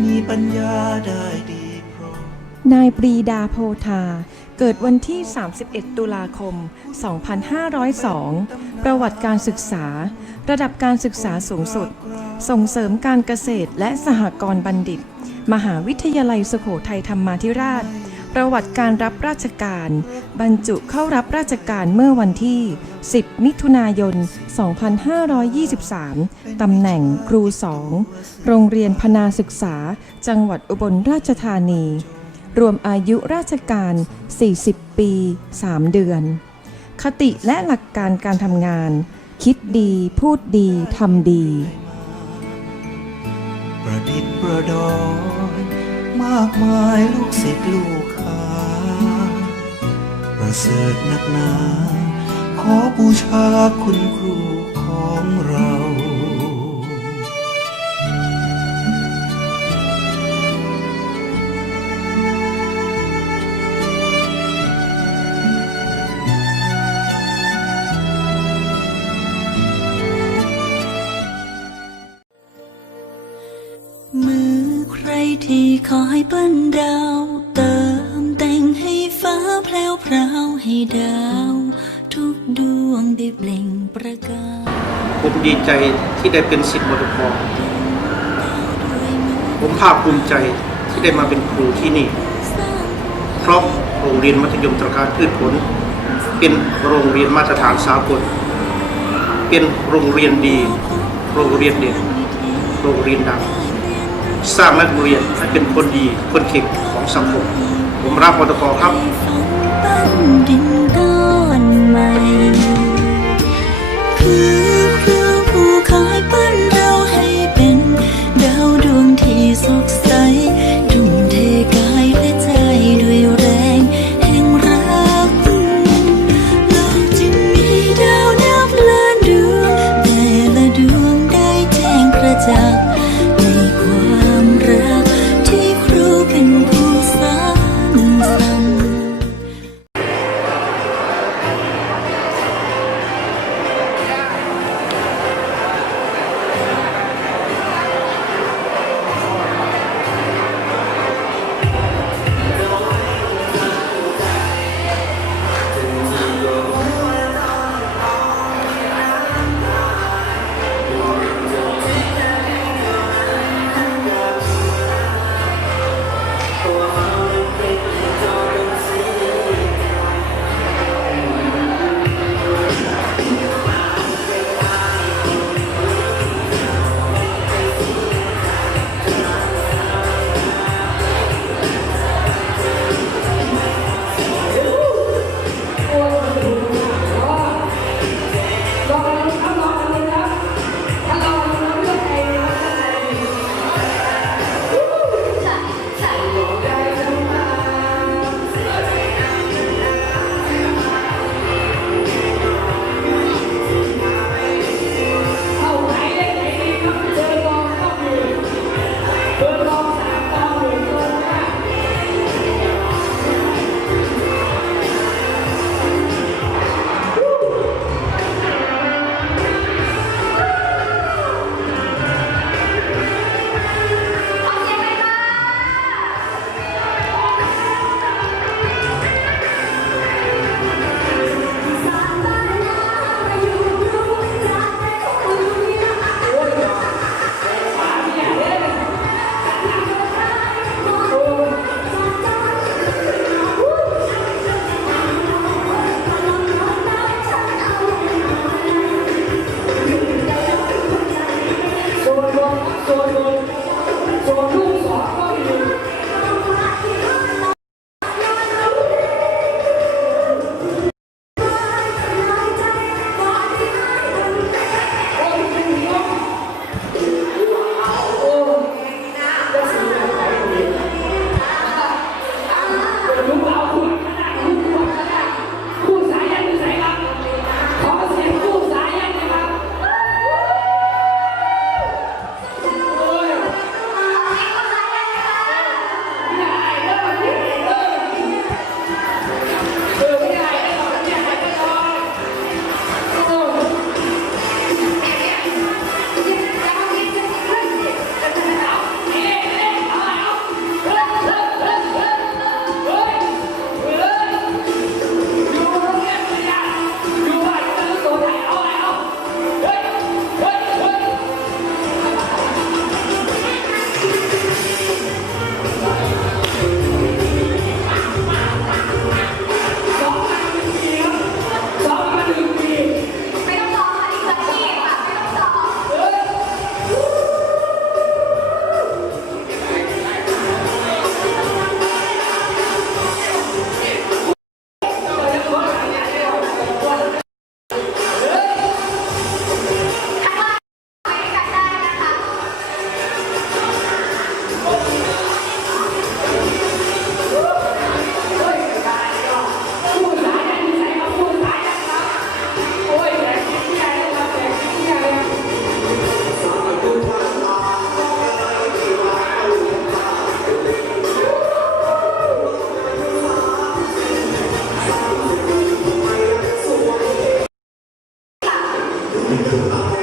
มีปัญญาได้ดีพร้อมนายปรีดาโพธา เกิดวันที่ 31 ตุลาคม 2502 ประวัติการศึกษา ระดับการศึกษาสูงสุด ส่งเสริมการเกษตรและสหกรณ์บัณฑิต มหาวิทยาลัยสุโขทัยธรรมาธิราช ประวัติการรับราชการ บรรจุเข้ารับราชการเมื่อวันที่ 10 มิถุนายน 2523 ตำแหน่งครูสองโรงเรียนพนาศึกษา จังหวัดอุบลราชธานี รวมอายุราชการ 40 ปี 3 เดือน คติและหลักการการทำงาน คิดดี พูดดี ทำดี ประดิษฐ์ประดอยมากมายลูกศิษย์ลูก เสริฐนักหนา ขอบูชาคุณครูของเรามือใครที่คอยเปิ้นดาวเติ วพราวให้ดาว ทุกดวงได้เปล่งประกายผมดีใจที่ได้เป็นศิษย์มทพด้วยมือผมภาคภูมิใจที่ได้มาเป็นครูที่นี่สร้างเพราะโรงเรียนมัธยมตรการพืชผล เป็นโรงเรียนมาตรฐานสากล เป็นโรงเรียนดี โรงเรียนเด่นโรงเรียนดัง สร้างนักเรียนให้เป็นคนดีคนเก่งของสังคมผมรับมทกครับ ฝัน Então.